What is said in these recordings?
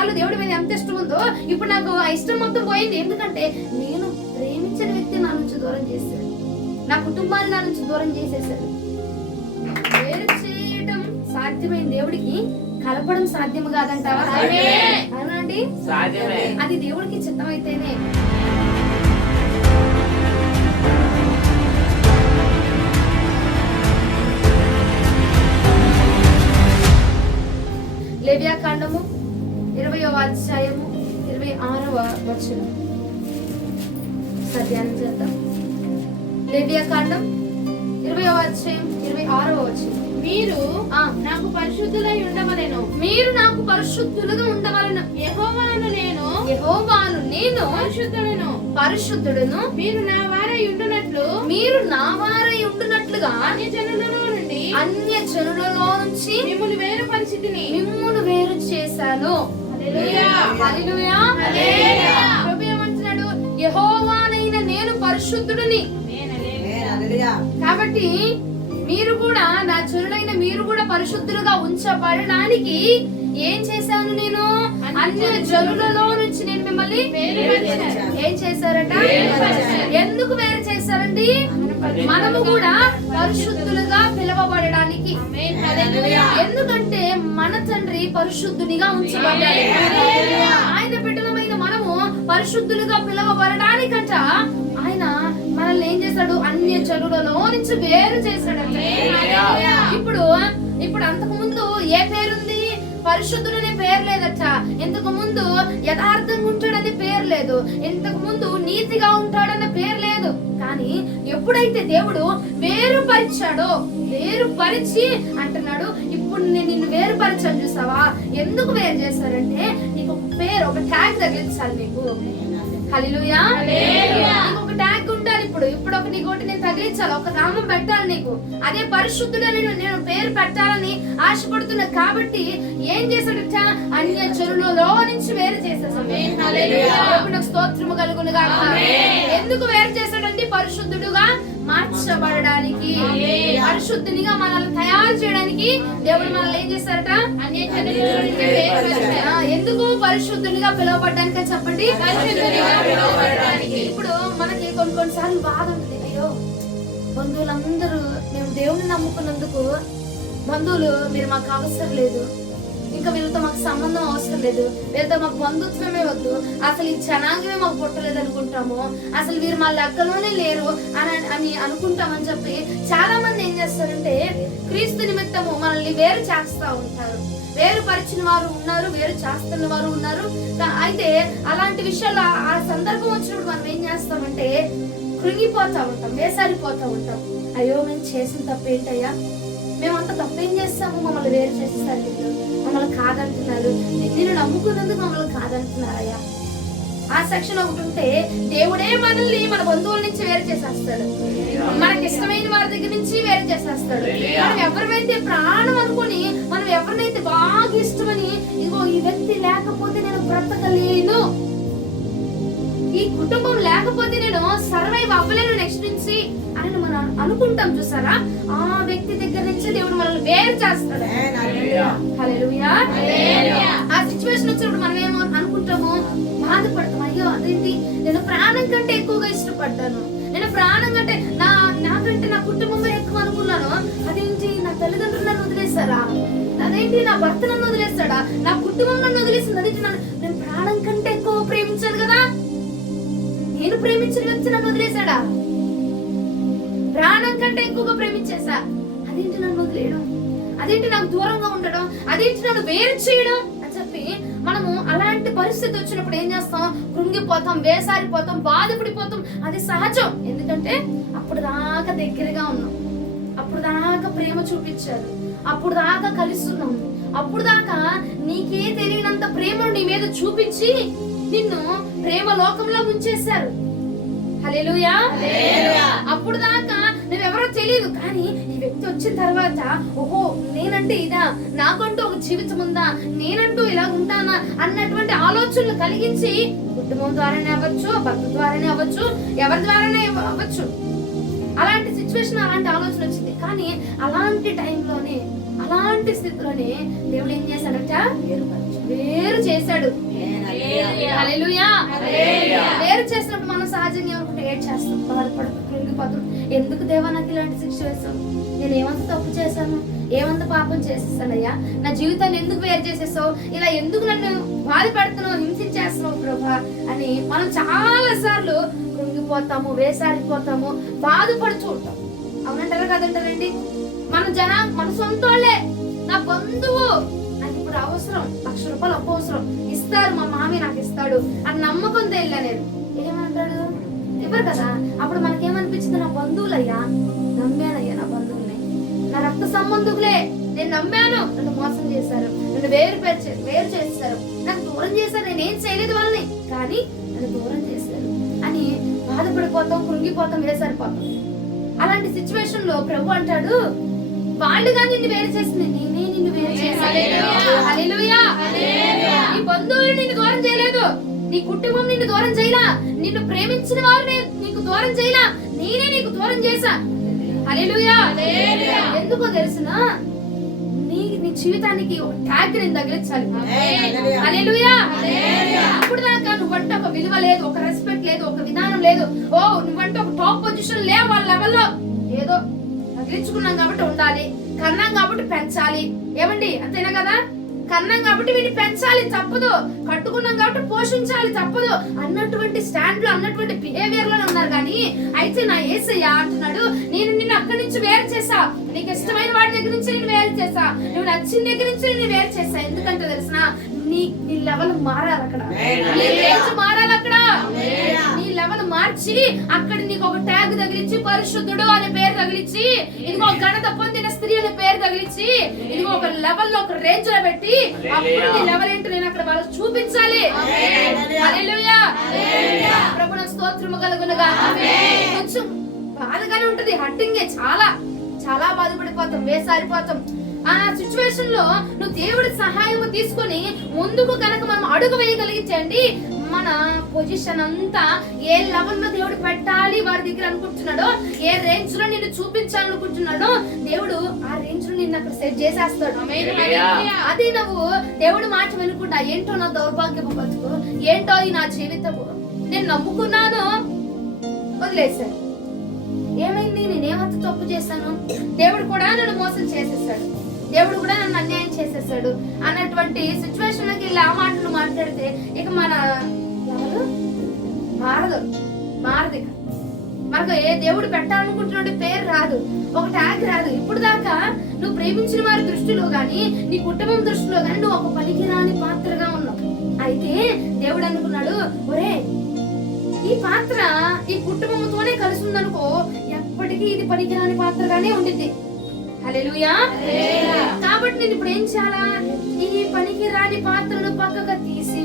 ఇన్నాళ్ళు దేవుడి మీద ఎంత ఇష్టం ఉందో ఇప్పుడు నాకు ఆ ఇష్టం మొత్తం పోయింది. ఎందుకంటే నేను ప్రేమించిన వ్యక్తి నా నుంచి దూరం చేశాడు, నా కుటుంబాన్ని నా నుంచి దూరం చేసేసాడు. వేరు చేయడం సాధ్యమైన దేవుడికి కలపడం సాధ్యము కాదంటావా? అవునండి, అది దేవుడికి చిత్తం అయితేనే. లేవ్యాకాండము 20వ అధ్యాయము 26వ వచనం సత్యాన్ని చేద్దాం. లేవ్యాకాండం 20వ అధ్యాయం 26వ వచనం. మీరు నాకు పరిశుద్ధులై ఉండవలెను. మీరు నాకు పరిశుద్ధులుగా ఉండవలెను. యెహోవాను నేను పరిశుద్ధుడును. మీరు నా వారై ఉండునట్లు, మీరు నా వారై ఉండునట్లుగా అన్య జనులలో నుంచి మిమ్మును వేరు చేశాను. హల్లెలూయా. ప్రభు ఏమంటున్నాడు? యెహోవానైన నేను పరిశుద్ధుడిని. కాబట్టి మీరు కూడా, నా జనులైన మీరు కూడా పరిశుద్ధులుగా ఉంచబడడానికి ఏం చేశాను? నేను అన్య జనులలో నుంచి నేను మిమ్మల్ని ఏం చేశారట? ఎందుకు వేరు చేశారండి? మనము కూడా పరిశుద్ధులుగా పిలవబడడానికి. ఎందుకంటే మన తండ్రి పరిశుద్ధునిగా ఉంచబడ్డాడు. ఆయన బిడ్డలమైన మనము పరిశుద్ధులుగా పిలవబడడానికంట ఆయన మనల్ని ఏం చేశాడు? అన్య జనులలో నుంచి వేరు చేశాడంట. ఇప్పుడు అంతకు ముందు ఏ పేరుంది? పరిశుద్ధుడనే పేరు లేదట. ఇంతకు ముందు యథార్థంగా ఉంటాడనే పేరు లేదు. ఇంతకు ముందు నీతిగా ఉంటాడన్న పేరు లేదు. కానీ ఎప్పుడైతే దేవుడు వేరుపరిచాడో, వేరుపరిచి అంటున్నాడు, ఇప్పుడు నేను నిన్ను వేరుపరిచాను చూసావా? ఎందుకు వేరు చేశారంటే నీకు ఒక పేరు, ఒక ట్యాగ్ తగిలించాలి నీకు. హల్లెలూయా. నీకు ఒక ట్యాగ్ ఉండాలి. ఇప్పుడు ఒక నీకోటి నేను తగిలించాలి, ఒక నామం పెట్టాలి నీకు. అదే పరిశుద్ధుడని నేను పేరు పెట్టాలని ఆశపడుతున్నా. కాబట్టి ఏం చేశాడట? అన్య జనులలో నుంచి వేరు చేసేసాడు. స్తోత్రము కలుగును గాక. ఎందుకు వేరు చేశాడండి? పరిశుద్ధుడుగా మార్చబడడానికి, పరిశుద్ధునిగా మనల్ని తయారు చేయడానికి దేవుడు మనల్ని ఏం చేశారట? ఎందుకు పరిశుద్ధునిగా పిలువబడ్డానికి చెప్పండి. ఇప్పుడు మనకి కొన్నిసార్లు బాధ ఉంటుంది. అయ్యో, బంధువులందరూ మేము దేవుని నమ్ముకున్నందుకు బంధువులు మీరు మాకు అవసరం లేదు, ఇంకా వీళ్ళతో మాకు సంబంధం అవసరం లేదు, వీళ్ళతో మాకు బంధుత్వమే వద్దు, అసలు ఈ జనాంగమే మాకు పుట్టలేదు అనుకుంటాము, అసలు వీరు మా లెక్కలోనే లేరు అని అనుకుంటామని చెప్పి చాలా మంది ఏం చేస్తారంటే క్రీస్తు నిమిత్తము మనల్ని వేరు చేస్తా ఉంటారు. వేరు పరిచిన వారు ఉన్నారు, వేరు చేస్తున్న వారు ఉన్నారు. అయితే అలాంటి విషయాలు ఆ సందర్భం వచ్చినప్పుడు మనం ఏం చేస్తామంటే కృంగిపోతా ఉంటాం, వేసారిపోతా ఉంటాం. అయ్యో, మేము చేసిన తప్పేంటయ్యా, మేమంతా తప్పేం చేస్తాము, మమ్మల్ని వేరు చేస్తారు, మమ్మల్ని కాదంటున్నారు, నిన్ను నమ్ముకున్నందుకు మమ్మల్ని కాదంటున్నారయ్యా. ఆ సెక్షన్ ఒకటి ఉంటే దేవుడే మనల్ని మన బంధువుల నుంచి వేరు చేసేస్తాడు, మనకి ఇష్టమైన వారి దగ్గర నుంచి వేరు చేసేస్తాడు. మనం ఎవరినైతే ప్రాణం అనుకుని, మనం ఎవరినైతే బాగా ఇష్టమని, ఇదిగో ఈ వ్యక్తి లేకపోతే నేను బ్రతకలేను, ఈ కుటుంబం లేకపోతే నేను సర్వైవ్ అవ్వలేను నెక్స్ట్ నుంచి అని మనం అనుకుంటాం చూసారా? ఆ వ్యక్తి దగ్గర నుంచి దేవుడు మనల్ని వేరు చేస్తాడు. హల్లెలూయా. ఆ సిచ్యువేషన్ వచ్చినప్పుడు మనం ఏమో అనుకుంటాము, బాధపడతాం. అయ్యో, అదేంటి, నేను ప్రాణం కంటే ఎక్కువగా ఇష్టపడ్డాను, నేను ప్రాణం కంటే నాకంటే నా కుటుంబమే ఎక్కువ అనుకున్నాను, అదేంటి నా తల్లిదండ్రులు నన్ను వదిలేస్తారా, అదేంటి నా భర్త నన్ను వదిలేస్తాడా, నా కుటుంబం నన్ను వదిలేస్తుంది, అదేంటి నేను ప్రాణం కంటే ఎక్కువ ప్రేమించాను కదా, నేను ప్రేమించిన వ్యక్తి నన్ను వదిలేశాడా, ప్రాణం కంటే ఎక్కువగా ప్రేమించేసా, అదేంటి నన్ను వదిలేయడం, అదేంటి నాకు దూరంగా ఉండడం, అదేంటి నన్ను వేరు చేయడం అని చెప్పి మనము అలాంటి పరిస్థితి వచ్చినప్పుడు ఏం చేస్తాం? కృంగిపోతాం, వేసారిపోతాం, బాధపడిపోతాం. అది సహజం. ఎందుకంటే అప్పుడు దాకా దగ్గరగా ఉన్నాం, అప్పుడు దాకా ప్రేమ చూపించారు, అప్పుడు దాకా కలుస్తున్నాం, అప్పుడు దాకా నీకే తెలియనంత ప్రేమను నీ మీద చూపించి నిన్ను ప్రేమ లోకంలో ముంచేశారు. హల్లెలూయా. అప్పుడు దాకా నువ్వెవరో తెలియదు, కానీ ఈ వ్యక్తి వచ్చిన తర్వాత ఓహో, నేనంటే ఇదా, నాకంటూ ఒక జీవితం ఉందా, నేనంటూ ఇలా ఉంటానా అన్నటువంటి ఆలోచనలు కలిగించి, కుటుంబం ద్వారానే అవ్వచ్చు, భర్త ద్వారానే అవ్వచ్చు, ఎవరి ద్వారానే అవ్వచ్చు, అలాంటి సిచ్యువేషన్, అలాంటి ఆలోచన వచ్చింది. కానీ అలాంటి టైంలోనే, అలాంటి స్థితిలోనే దేవుడు ఏం చేశాడట? వేరు చేశాడు. హల్లెలూయా. వేరు చేసినప్పుడు మనం సహజంగా ఏమనుకుంటే ఏడ్ చేస్తాం, బాధపడతాం, కృంగిపోతాం. ఎందుకు దేవా నాకు ఇలాంటి శిక్ష వేస్తాం? నేను ఏమంత తప్పు చేశాను, ఏమంత పాపం చేసేసానయ్యా, నా జీవితాన్ని ఎందుకు వేరు చేసేసావు, ఇలా ఎందుకు నన్ను బాధ పెడుతున్నావు, హింసించేస్తున్నావు ప్రభా అని మనం చాలా సార్లు కృంగిపోతాము, వేసారిపోతాము, బాధపడుతూ ఉంటాం. అవునంటారా కదంటారండి? మన సొంత వాళ్ళే, నా బంధువు, నాకు ఇప్పుడు అవసరం, ₹1,00,000 అప్పు అవసరం, ఇస్తారు మా మామి నాకు ఇస్తాడు అని నమ్మకంతో వెళ్ళా నేను. ఏమంటాడు? ఇవ్వరు కదా. అప్పుడు మనకేమనిపించింది? నా బంధువులయ్యా, నమ్మానయ్యా నా బంధువుల్ని, నా రక్త సంబంధులే, నేను నమ్మాను, నన్ను మోసం చేశారు, నన్ను వేరు చేశారు, నాకు దూరం చేశారు, నేనేం చేయలేదు వాళ్ళని, కానీ నన్ను దూరం చేశారు అని బాధపడిపోతాం, కృంగిపోతాం, వేసారిపోతాం. అలాంటి సిచ్యువేషన్ లో ప్రభు అంటాడు, వాళ్ళుగా నిన్ను వేరు చేసింది, నేనే నిన్ను వేరు చేశాను. హల్లెలూయా. నీ బంధువులు నిన్ను దూరం చేయలేదు, నీ కుటుంబం నిన్ను దూరం చేయలా, నిన్ను ప్రేమించిన వారు నీకు దూరం చేయలా, నేనే నీకు దూరం చేశా. హల్లెలూయా. ఎందుకో తెలుసునా? నీ జీవితానికి ఒక ట్యాగ్ నేను తగిలించాలి. హల్లెలూయా. ఇప్పుడు దాకా నువ్వంటే ఒక విలువ లేదు, ఒక రెస్పెక్ట్ లేదు, ఒక విధానం లేదు, నువ్వంటే ఒక టాప్ పొజిషన్ లేవు వాళ్ళ లెవెల్లో, ఏదో తగిలించుకున్నాం కాబట్టి ఉండాలి, కన్నాం కాబట్టి పెంచాలి. ఏమండి? అంతేనా కదా? కన్నాం కాబట్టి వీడిని పెంచాలి తప్పదు, కట్టుకున్నాం కాబట్టి పోషించాలి తప్పదు అన్నటువంటి స్టాండ్ లో, అన్నటువంటి బిహేవియర్ లో ఉన్నారు. కానీ అయితే నా యేసయ్య అంటున్నాడు, నేను నిన్ను అక్కడి నుంచి వేరు చేసా, నీకు ఇష్టమైన వాడి దగ్గర నుంచి నేను వేరు చేసా, నువ్వు నచ్చిన దగ్గర నుంచి నేను వేరు చేసా. ఎందుకంటే తెలిసిన నీ లెవెల్ మారాలి, అక్కడ నీ రేంజ్ మారాలి, అక్కడ నీ లెవెల్ మార్చి అక్కడ నీకు ఒక ట్యాగ్ తగిలించి, పరిశుద్ధుడు అనే పేరు తగిలించి, ఇదిగో ఘనత పొందిన స్త్రీ అనే పేరు తగిలించి, ఇదిగో ఒక లెవెల్ లో, ఒక రేంజ్ లో పెట్టి, అప్పుడు నీ లెవెల్ ఏంటో నేను అక్కడ వాళ్ళకి చూపించాలి. హల్లెలూయా. ప్రభువుకు స్తోత్రము కలుగునుగా. కొంచెం బాధగానే ఉంటది, హట్టింగే, చాలా చాలా బాధపడిపోతాం, వేసారిపోతాం. ఆ సిచ్యువేషన్ లో నువ్వు దేవుడి సహాయం తీసుకొని ముందుకు కనుక మనం అడుగు వేయగలిగించండి, మన పొజిషన్ అంతా ఏ లెవెల్ లో దేవుడు పెట్టాలి వారి దగ్గర అనుకుంటున్నాడో, ఏ రేంజ్ లో నిన్ను చూపించాలనుకుంటున్నాడో, దేవుడు ఆ రేంజ్ లో నిన్ను అక్కడ సెట్ చేసేస్తాడు. అది నువ్వు దేవుడు మాట వినకుండా, ఏంటో నా దౌర్భాగ్యపు బతుకు, ఏంటో ఈ నా జీవితము, నేను నమ్ముకున్నాను, వదిలేశాను, ఏమైంది, నేనేమంత తప్పు చేశాను, దేవుడు కూడా నన్ను మోసం చేసేసాడు, దేవుడు కూడా నన్ను అన్యాయం చేసేసాడు అన్నటువంటి సిచ్యువేషన్ లోకి వెళ్ళి ఆ మాటలు మాట్లాడితే ఇక మన మారదు. మనకు ఏ దేవుడు పెట్టాలనుకుంటున్నాడు పేరు రాదు, ఒక ట్యాగ్ రాదు. ఇప్పుడు దాకా నువ్వు ప్రేమించిన వారి దృష్టిలో గాని, నీ కుటుంబం దృష్టిలో గాని నువ్వు ఒక పనికిరాని పాత్రగా ఉన్నావు. అయితే దేవుడు అనుకున్నాడు, ఒరే ఈ పాత్ర ఈ కుటుంబంతోనే కలిసి ఉందనుకో, ఎప్పటికీ ఇది పనికిరాని పాత్రగానే ఉండిద్ది. హల్లెలూయా. కాబట్టి నేను ఇప్పుడు ఏం చేయాలా? ఈ పనికిరాని పాత్రను పక్కగా తీసి,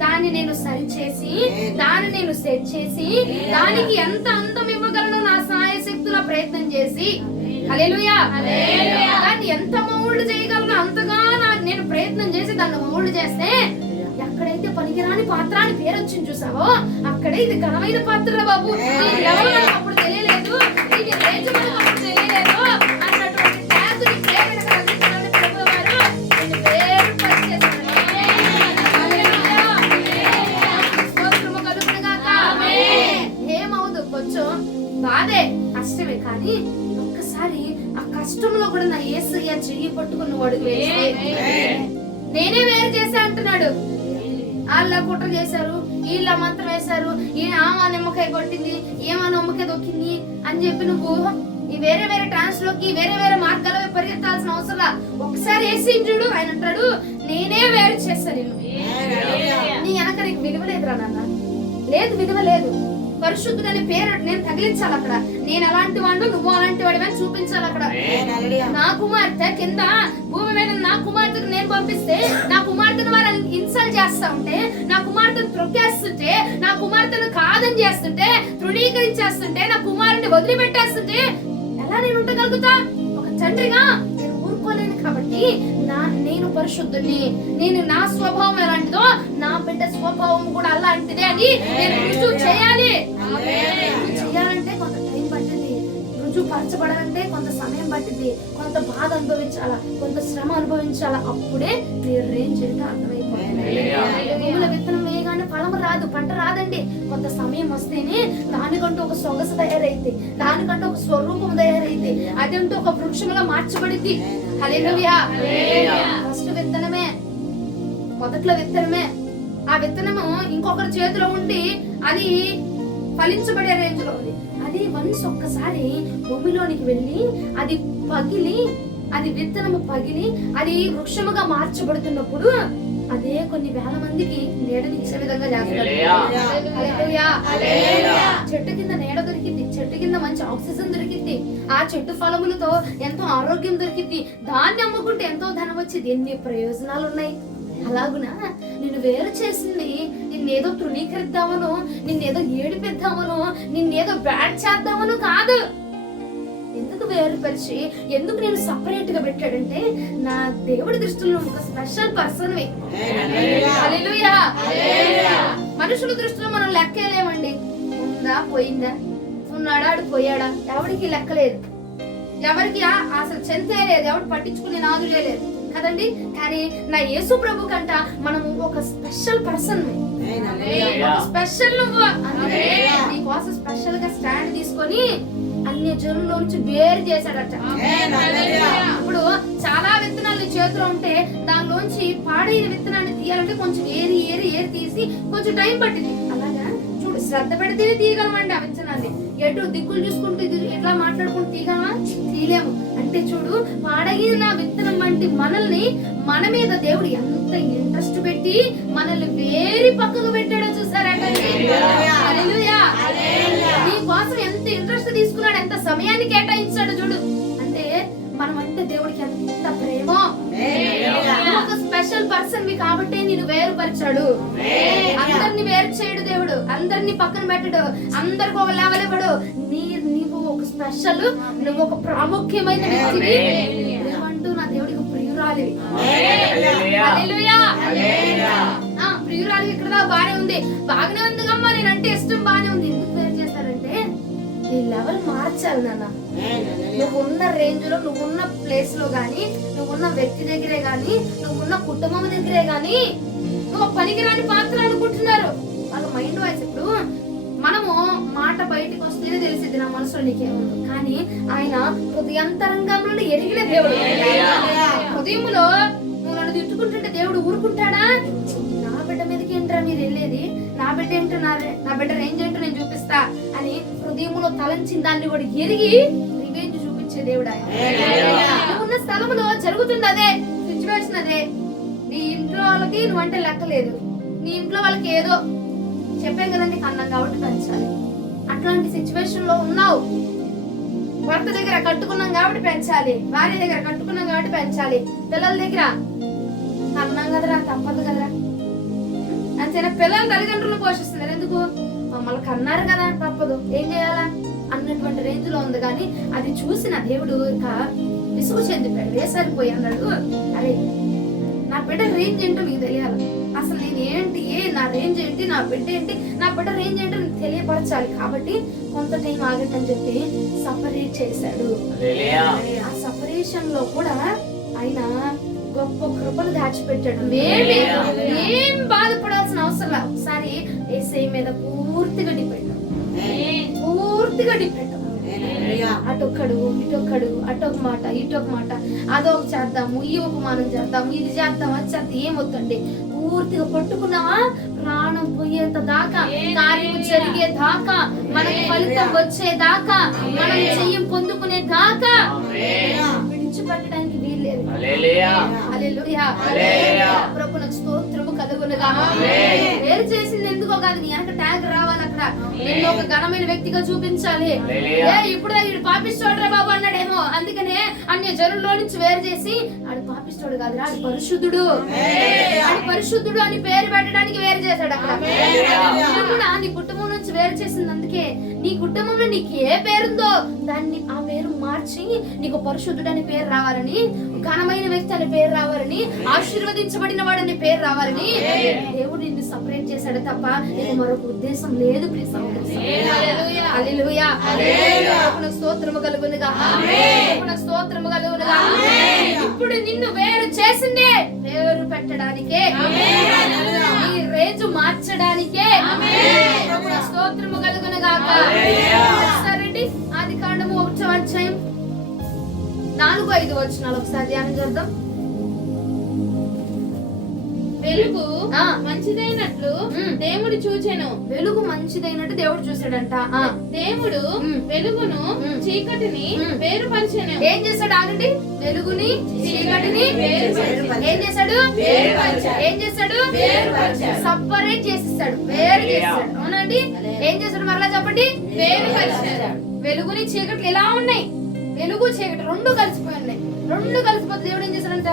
దాన్ని నేను సరిచేసి, దాన్ని నేను సెట్ చేసి, దానికి ఎంత అందం ఇవ్వగలను నా సాయశక్తుల ప్రయత్నం చేసి, హల్లెలూయా, దాన్ని ఎంత మౌల్డ్ చేయగలను అంతగా నేను ప్రయత్నం చేసి దాన్ని మౌల్డ్ చేస్తే, ఎక్కడైతే పనికిరాని పాత్ర అని పేరు వచ్చింది చూసావో, అక్కడే ఇది ఘనమైన పాత్ర బాబు, అప్పుడు తెలియలేదు, ఇది రేంజ్ అప్పుడు తెలియలేదు అన్నటువంటి ట్యాగ్ ని పేరు ప్రభువారు నిన్ను వేరు పరిచేశారు. ఏమవుదు, కొంచెం బాధే, కష్టమే, కానీ ఒక్కసారి ఆ కష్టంలో కూడా నా యేసయ్య చెయ్యి పట్టుకున్న వాడు నేనే వేరు చేసా అంటున్నాడు. వాళ్ళ కుట్ర చేశారు, వీళ్ళ మంత్రం వేశారు, ఆమె నిమ్మకాయ కొట్టింది, ఏమో నిమ్మకాయ దొక్కింది అని చెప్పి నువ్వు ఈ వేరే వేరే ట్రాన్స్ లోకి వేరే వేరే మార్గాల్లో పరిగెత్తాల్సిన అవసరం. ఒకసారి వేసి చూడు, ఆయన అంటాడు, నేనే వేరు చేస్తాను నిన్ను. నీ వెనక నీకు విలువ లేదురా నాన్న, లేదు, విలువ లేదు. పరిశుద్ధుడు అనే పేరు నేను తగిలించాలి అక్కడ. నేను అలాంటి వాడు, నువ్వు అలాంటి వాడివని చూపించాలి అక్కడ. నా కుమార్తె కింద భూమి మీద నా కుమార్తెకు నేను పంపిస్తే, నా కుమార్తెను వారు ఇన్సల్ట్ చేస్తా ఉంటే, నా కుమార్తెను త్రొక్కేస్తుంటే, నా కుమార్తెను కాదని చేస్తుంటే, తృణీకరించేస్తుంటే, నా కుమారుని వదిలిపెట్టేస్తుంటే ఎలా నేను ఉండగలుగుతా? ఒక తండ్రిగా నేను ఊరుకోలేను. కాబట్టి నేను పరిశుద్ధుని, నేను నా స్వభావం ఎలాంటిదో నా బిడ్డ స్వభావం కూడా అలాంటిదే అని నేను రుజువు చేయాలి. చేయాలంటే కొంత టైం పట్టింది, రుజువు పరచబడాలంటే కొంత సమయం పట్టింది, కొంత బాధ అనుభవించాలా, కొంత శ్రమ అనుభవించాలా, అప్పుడే నీ రేంజ్ ఏంటో అర్థమైపోతుంది. కాదండి. కొంత సమయం వస్తేనే దానికంటూ ఒక సొగసు తయారైంది, దానికంటూ ఒక స్వరూపం తయారైంది, అదంటూ ఒక వృక్షంలో మార్చబడింది. హల్లెలూయా. ఫస్ట్ విత్తనమే, మొదట్లో విత్తనమే. ఆ విత్తనము ఇంకొకరి చేతిలో ఉండి అది ఫలించబడే రేంజ్ లో ఉంది. అది వన్స్ ఒక్కసారి భూమిలోనికి వెళ్ళి అది పగిలి, అది విత్తనము పగిలి అది వృక్షముగా మార్చబడుతున్నప్పుడు అదే కొన్ని వేల మందికి నీడనిచ్చే విధంగా చేస్తాడు. హల్లెలూయా. చెట్టు కింద నీడ దొరికింది, చెట్టు కింద మంచి ఆక్సిజన్ దొరికింది, ఆ చెట్టు ఫలములతో ఎంతో ఆరోగ్యం దొరికింది, దాన్ని అమ్ముకుంటే ఎంతో ధనం వచ్చింది, ఎన్ని ప్రయోజనాలు ఉన్నాయి. అలాగునా నిన్ను వేరు చేసింది నిన్నేదో తృణీకరిద్దామనో, నిన్నేదో ఏడిపిద్దామనో, నిన్నేదో బ్యాడ్ చేద్దామనో కాదు. ఎందుకు వేరుపరిచి, ఎందుకు నేను సపరేట్ గా పెట్టాడంటే నా దేవుడి దృష్టిలో ఒక స్పెషల్ పర్సన్. హల్లెలూయా. మనుషుల దృష్టిలో మనం లెక్కలేమండి. ఉందా పోయిందా, ఉన్నాడా ఆడు పోయాడా, ఎవరికి లెక్కలేదు, ఎవరికి అసలు చెంతే లేదు, ఎవరు పట్టించుకునే నాదులే లేదు కదండి. కానీ నా యేసు ప్రభు కంట మనము ఒక స్పెషల్ పర్సన్, స్పెషల్. నువ్వు నీకోసం స్పెషల్ గా స్టాండ్ తీసుకొని అన్ని జనుల్లో నుంచి వేరు చేశాడట. ఇప్పుడు చాలా విత్తనాలు నీ చేతిలో ఉంటే దానిలోంచి పాడైన విత్తనాన్ని తీయాలంటే కొంచెం ఏరి ఏరి ఏరి తీసి కొంచెం టైం పట్టింది. అలాగా చూడు, శ్రద్ధ పెడితేనే తీయగలమండి ఆ విత్తనాన్ని. ఎటు దిక్కులు చూసుకుంటూ ఎట్లా మాట్లాడుకుంటూ తీయగలమా? తీయలేము. అంటే చూడు, పాడైన విత్తనం వంటి మనల్ని మన మీద దేవుడు ఎంత ఇంట్రెస్ట్ పెట్టి మనల్ని వేరి పక్కకు పెట్టాడో చూసారా? హల్లెలూయా. నీ కోసం ఎంత ఇంట్రెస్ట్ తీసుకున్నాడు, ఎంత సమయాన్ని కేటాయించాడు చూడు. అంటే మనం అంటే దేవుడికి ఎంత ప్రేమో. ఒక స్పెషల్ పర్సన్ కాబట్టి నేను వేరుపరిచాడు. అందరిని వేరు చేయడు దేవుడు, అందరిని పక్కన పెట్టడు, అందరికి ఒక లెవెల్ ఇవ్వడు. నీవు ఒక స్పెషల్, నువ్వు ఒక ప్రాముఖ్యమైన వ్యక్తివి. నువ్వంటూ నా దేవుడికి ప్రియురాలివి. హల్లెలూయా. ప్రియురాలి ఇక్కడ బానే ఉంది, బాగానే ఉంది కమ్మా, నేనంటే ఇష్టం బానే ఉంది. ఎందుకు వేరు చేస్తారంటే నీ లెవెల్ మార్చాలి నాన్న. నువ్వున్న రేంజ్ లో, నువ్వున్న ప్లేస్ లో గానీ, నువ్వున్న వ్యక్తి దగ్గరే గానీ, నువ్వున్న కుటుంబం దగ్గరే గానీ నువ్వు పనికిరాని పాత్ర అనుకుంటున్నారు వాళ్ళ మైండ్ వాయిస్. ఇప్పుడు మనము మాట బయటకు వస్తేనే తెలిసింది నా మనసులో నీకేముందో, కానీ ఆయన హృదయాంతరంగంలో ఎరిగిన దేవుడు. హృదయములో నువ్వు నన్ను తిట్టుకుంటుంటే దేవుడు ఊరుకుంటాడా? నా బిడ్డ మీదకి ఏంట్రా మీరు వెళ్ళేది, నా బిడ్డ ఏంటో, నా బిడ్డ రేంజ్ ఏంటో నేను చూపిస్తా అని హృదయములో తలంచిన దాన్ని కూడా ఎరిగి రివెంజ్ చూపించే దేవుడు ఆయన. నువ్వు ఉన్న స్థలంలో జరుగుతుంది అదే సిచ్యువేషన్, అదే. నీ ఇంట్లో వాళ్ళకి నువ్వంటే లెక్కలేదు, నీ ఇంట్లో వాళ్ళకి ఏదో చెప్పాం కదండి, కన్నాం కాబట్టి పెంచాలి. అట్లాంటి సిచ్యువేషన్ లో ఉన్నావు. భర్త దగ్గర కట్టుకున్నాం కాబట్టి పెంచాలి, భార్య దగ్గర కట్టుకున్నాం కాబట్టి పెంచాలి, పిల్లల దగ్గర కన్నాం కదరా, తప్పదు కదరా అంతేనా. పిల్లలు తల్లిదండ్రులు పోషిస్తున్నారు, ఎందుకు? మమ్మల్ని కన్నారు కదా, తప్పదు, ఏం చేయాలా అన్నటువంటి రేంజ్ లో ఉంది. కానీ అది చూసిన దేవుడు ఇక విసుగు చెందిపోయాడు, వేసారిపోయి అన్నాడు, అరే నా బిడ్డ రేంజ్ ఏంటో మీకు తెలియాలి, అసలు నేను ఏంటి, నా రేంజ్ ఏంటి, నా బిడ్డ ఏంటి, నా బిడ్డ రేంజ్ ఏంటో తెలియపరచాలి. కాబట్టి కొంత టైం ఆగండి అని చెప్పి సపరేట్ చేశాడు. ఆ సపరేషన్ లో కూడా ఆయన గొప్ప కృపను దాచిపెట్టాడు. మేం బాధపడాల్సిన అవసరం లేదు. ఒకసారి యేసయ్య మీద పూర్తిగా డిపెండ్, పూర్తిగా డిపెండ్. అటొక్కడు ఇటొక్కడు, అటొక మాట ఇటొక మాట, అదొక చేద్దాము, ఈ ఉపమానం చేద్దాము, ఇది చేద్దాం, అది చేద్దాం, ఏమొద్దండి. పూర్తిగా పట్టుకున్నావా ప్రాణం పోయేంత దాకా, కార్యం జరిగే దాకా, మనకి ఫలితం వచ్చే దాకా, మనం చెయ్యం పొందుకునే దాకా విడిచిపెట్టడానికి వీల్లేదు. ప్రభువునకు స్తోత్రము కలుగునుగా. వేరు చేసింది ఎందుకో కాదు, నీ వెనక ట్యాగ్ రావాలి, అక్కడ నిన్ను ఒక ఘనమైన వ్యక్తిగా చూపించాలి. ఇప్పుడు వీడు పాపిస్తోడురా బాబు అన్నాడేమో, అందుకనే అన్య జనుల్లో నుంచి వేరు చేసి ఆడు పాపిస్తోడు కాదురా, ఆడు పరిశుద్ధుడు, ఆడు పరిశుద్ధుడు అని పేరు పెట్టడానికి వేరు చేశాడు. అక్కడ కూడా నీ కుటుంబం నుంచి వేరు చేసింది. అందుకే నీ కుటుంబంలో నీకు ఏ పేరుందో దాన్ని ఆ పేరు మార్చి నీకు పరిశుద్ధుడు అని పేరు రావాలని, ఘనమైన వ్యక్తి అనే పేరు రావాలని, ఆశీర్వదించబడిన వాడని పేరు రావాలని దేవుడు నిన్ను సపరేట్ చేశాడు తప్ప నీకు మరొక ఉద్దేశం లేదు. హల్లెలూయా. స్తోత్రము కలుగునుగా, స్తోత్రము కలుగునుగా. ఇప్పుడు నిన్ను వేరు చేసిందే వేరు పెట్టడానికే, నీ రేంజ్ మార్చడానికే. స్తోత్రము కలుగును గాక. ఒకసారి ఆదికాండము 1వ అధ్యాయం 4-5 వచనాలు ఒకసారి ధ్యానం చేద్దాం. వెలుగు మంచిదైనట్లు దేవుడు చూచెను. వెలుగు మంచిదైనట్టు దేవుడు చూసాడంట. దేవుడు వెలుగును చీకటిని వేరుపరిచెను. ఏం చేశాడు? ఆగండి. వెలుగుని చీకటిని ఏం చేశాడు? ఏం చేశాడు? సపరేట్ చేసేసాడు, వేరు చేస్తాడు. అవునండి. ఏం చేశాడు? మరలా చెప్పండి. వేరుపరిచాడు. వెలుగుని చీకటి ఎలా ఉన్నాయి? వెలుగు చీకటి రెండు కలిసిపోయి ఉన్నాయి. రెండు కలిసిపోతే దేవుడు ఏం చేశాడంట?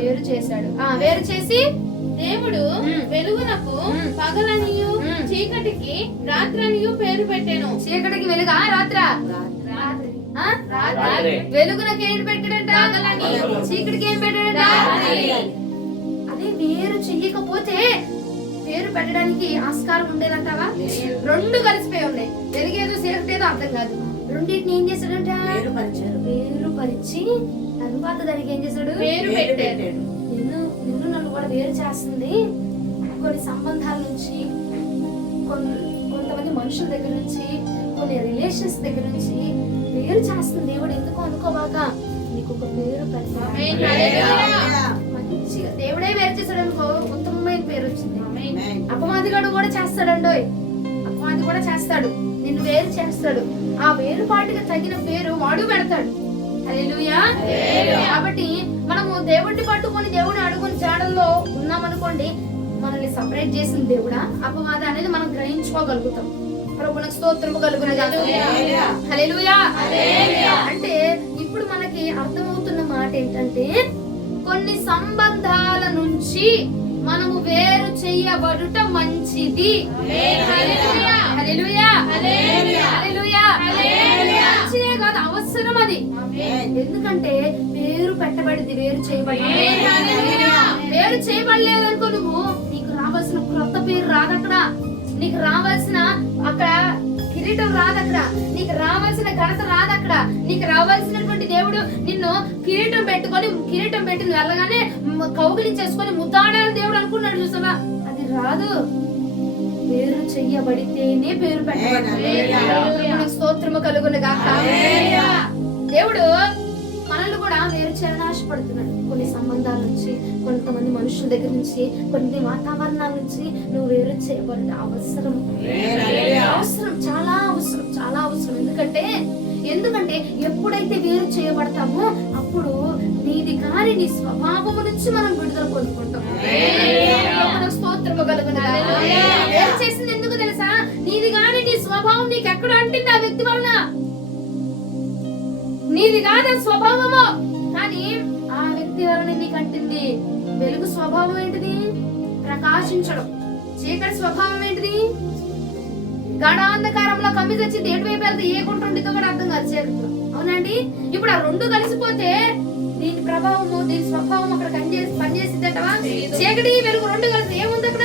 వేరు చేశాడు. వేరు చేసి దేవుడు వెలుగునకు పగలనియు చీకటికి రాత్రనియు పేరు పెట్టాను. చీకటికి వెలుగా రాత్రా? వెలుగునకి ఏంటి పెట్టాడంట? చీకటికి ఏం పెట్టాడంట? అదే వేరు చెయ్యకపోతే పేరు పెట్టడానికి ఆస్కారం ఉండేదంటావా? రెండు కలిసిపోయి ఉన్నాయి. వెలుగేదో చీకటి ఏదో అర్థం కాదు. రెండింటిని ఏం చేశాడంట? వేరుపరిచి తరువాత దానికి ఏం చేశాడు? పేరు పెట్టాడు. నిన్ను నన్ను కూడా వేరు చేస్తుంది. కొన్ని సంబంధాల నుంచి, కొంతమంది మనుషుల దగ్గర నుంచి, కొన్ని రిలేషన్స్ దగ్గర నుంచి వేరు చేస్తుంది దేవుడు. ఎందుకు అనుకోబాక నీకు ఒక పేరు పెట్టాడు. మంచిగా దేవుడే వేరు చేశాడు అనుకో, ఉత్తమమైన పేరు వచ్చింది. అపవాదిగాడు కూడా చేస్తాడండి. అపవాది కూడా చేస్తాడు, నిన్ను వేరు చేస్తాడు. ఆ వేరుపాటుగా తగిన పేరు వాడు పెడతాడు. హల్లెలూయా. కాబట్టి మనము దేవుడిని పట్టుకొని దేవుడిని అడుగుని జాడల్లో ఉన్నామనుకోండి, మనల్ని సపరేట్ చేసిన దేవుడా అపవాద అనేది మనం గ్రహించుకోగలుగుతాం. ప్రభువునికి స్తోత్రము కలుగును గాక. హల్లెలూయా. అంటే ఇప్పుడు మనకి అర్థమవుతున్న మాట ఏంటంటే, కొన్ని సంబంధాల నుంచి మనము వేరు చేయబడుట మంచిది. హల్లెలూయా. హల్లెలూయా. హల్లెలూయా. మంచిదే కాదు, అవసరం అది. ఎందుకంటే పేరు పెట్టబడింది, వేరు చేయబడింది. వేరు చేయబడలేదనుకో, నువ్వు నీకు రావాల్సిన క్రొత్త పేరు రాదక్కడ. నీకు రావాల్సిన అక్కడ కిరీటం రాదక్కడ. నీకు రావాల్సిన ఘనత రాదక్కడ. నీకు రావాల్సినటువంటి దేవుడు నిన్ను కిరీటం పెట్టి వెళ్ళగానే కౌగిలించేసుకొని ముద్దాడాలని దేవుడు అనుకున్నాడు. చూసావా? అది రాదు. పేరు చెయ్యబడితేనే పేరు పెట్టబడాలి. స్తోత్రము కలుగును గాక. దేవుడు మనల్ని కూడా వేరు చేయాలని ఆశపడుతున్నాడు. కొన్ని సంబంధాల నుంచి, కొంతమంది మనుషుల దగ్గర నుంచి, కొన్ని వాతావరణాల నుంచి నువ్వు వేరు చేయబడ్డ అవసరం. అవసరం, చాలా అవసరం, చాలా అవసరం. ఎందుకంటే ఎప్పుడైతే వేరు చేయబడతామో అప్పుడు నీది కాని నీ స్వభావం నుంచి మనం విడుదల పొందుకుంటాం. స్తోత్రము కలుగును గాక. వేరు చేసింది ఎందుకు తెలుసా? నీది కాని నీ స్వభావం నీకు ఎక్కడ అంటింది ఆ వ్యక్తి వలన. నీది కాదు స్వభావము, కానీ ఆ వ్యక్తి వలన నీకు అంటింది. వెలుగు స్వభావం ఏంటిది? ప్రకాశించడం. చీకటి స్వభావం ఏంటిది? గాఢాంధకారంలో కమ్మి తెచ్చి ఎటువైపు వెళ్తే ఏ గుంట ఉంటుందో కూడా అర్థం కాదు చీకటిలో. అవునండి. ఇప్పుడు ఆ రెండు కలిసిపోతే దీని ప్రభావము, దీని స్వభావం అక్కడ పనిచేసిందటవా? చీకటి వెలుగు రెండు కలిసి ఏముంది అక్కడ?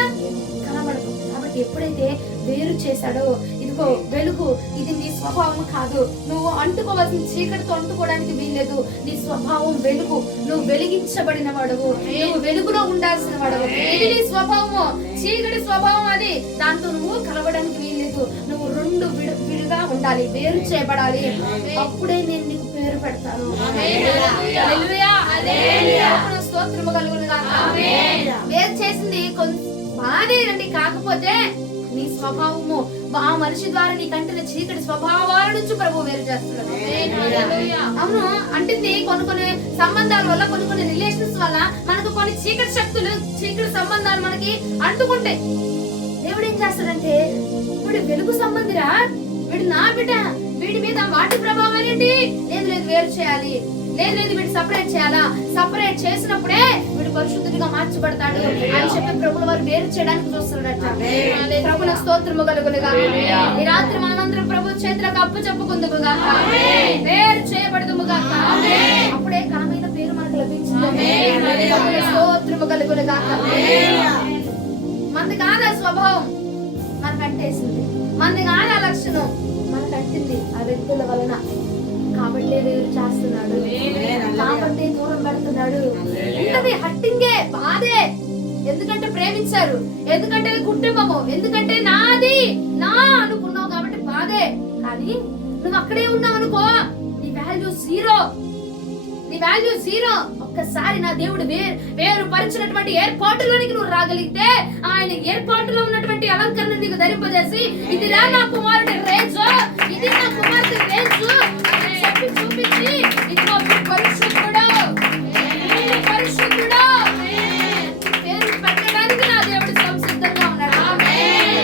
కనబడదు. కాబట్టి ఎప్పుడైతే వేరు చేశాడో, ఇదిగో వెలుగు, ఇది నీ స్వభావం కాదు, నువ్వు అంటుకోవాల్సిన చీకటితో అంటుకోవడానికి వీల్లేదు. నీ స్వభావం వెలుగు, నువ్వు వెలిగించబడిన వాడవు, నువ్వు వెలుగులో ఉండాల్సిన వాడవు. ఇది నీ స్వభావము. చీకటి స్వభావం అది, దాంతో నువ్వు కలవడానికి వీల్లేదు. నువ్వు రెండు విడిగా ఉండాలి, వేరు చేయబడాలి. అప్పుడే నేను నీకు పేరు పెడతాను. స్తోత్రము కలుగును గాక. వేరు చేసింది బాధేనండి, కాకపోతే నీ స్వభావము ఆ మనిషి ద్వారా నీ కంటిన చీకటి స్వభావాల నుంచి ప్రభు వేరు చేస్తున్నాడు. అవును. అంటే కొన్ని సంబంధాల వల్ల, కొన్ని రిలేషన్స్ వల్ల మనకు కొన్ని చీకటి శక్తులు, చీకటి సంబంధాలు మనకి అంటుకుంటాయి. దేవుడు ఏం చేస్తాడంటే, వీడు వెలుగు సంబంధిరా, వీడు నా బిడ్డ, వీడి మీద వాటి ప్రభావం ఏంటి? లేదు వేరు చేయాలి, లేదు వీడు సపరేట్ చేయాలా. సపరేట్ చేసినప్పుడే వీడు పరిశుద్ధుడిగా మార్చబడతాడు అని చెప్పి ప్రభుల వారు వేరు చేయడానికి చూస్తున్నాడట. ప్రభుల స్తోత్రము కలుగును గాక. ఈ రాత్రి మనమందరం ప్రభు చేతులకు అప్పు చెప్పుకుందుము గాక, వేరు చేయబడదుము గాక. అప్పుడే ఘనమైన పేరు మనకు లభించింది. స్తోత్రము కలుగును గాక. మనది కాదు ఆ స్వభావం, మనకు అంటేసింది. మనది కాదు ఆ లక్షణం, మనకు అంటింది ఆ వ్యక్తుల వలన. కాబట్టి వేరు చేస్తున్నాడు, కాబట్టి దూరం పెడుతున్నాడు. ఉంటది, హట్టింగే, బాధే. ఎందుకంటే ప్రేమించారు, ఎందుకంటే కుటుంబము, ఎందుకంటే నాది నా అనుకున్నావు కాబట్టి బాధే. కానీ నువ్వు అక్కడే ఉన్నావు అనుకో, నీ వాల్యూ జీరో, నీ వాల్యూ జీరో. ఒక్కసారి నా దేవుడు వేరు పరిచినటువంటి ఏర్పాటులోనికి నువ్వు రాగలిగితే, ఆయన ఏర్పాటులో ఉన్నటువంటి అలంకరణ నీకు ధరింపజేసి, ఇది నా కుమారుడి రేజు, ఇది నా కుమార్తె రేజు అని చెప్పి చూపించి, ఇదిగో వీడు పరిశుద్ధుడు, వీడు పరిశుద్ధుడు పేరు పెట్టడానికి నా దేవుడు సంసిద్ధంగా ఉన్నాడు.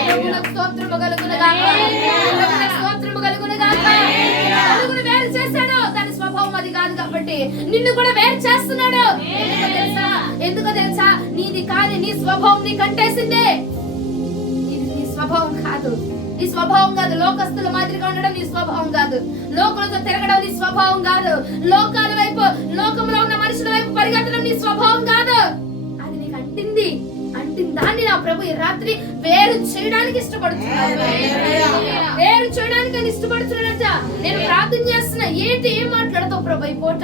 ప్రభువునకు స్తోత్రము కలుగును గాక, ప్రభువునకు స్తోత్రము కలుగును గాక. నలుగురు వేరు చేశాడు, దాని స్వభావం అది కాదు కాబట్టి నిన్ను కూడా వేరు చేస్తున్నాడు. ఎందుకో తెలుసా? నీది కాదు, నీ స్వభావం నీకు అంటేసిందే. నీ స్వభావం కాదు, నీ స్వభావం కాదు. లోకస్తుల మాదిరిగా ఉండడం నీ స్వభావం కాదు, లోకులతో తిరగడం నీ స్వభావం కాదు, లోకాల వైపు, లోకంలో ఉన్న మనుషుల వైపు పరిగెత్తడం నీ స్వభావం కాదు. అది నీకు అంటింది. దాన్ని నా ప్రభు ఈ రాత్రి వేరు చేయడానికి ఇష్టపడుతున్నాడు, వేరు చేయడానికి నేను ఇష్టపడుతున్నాడట. నేను ప్రార్థన చేస్తున్నా, ఏం మాట్లాడతావు ప్రభు ఈ పూట,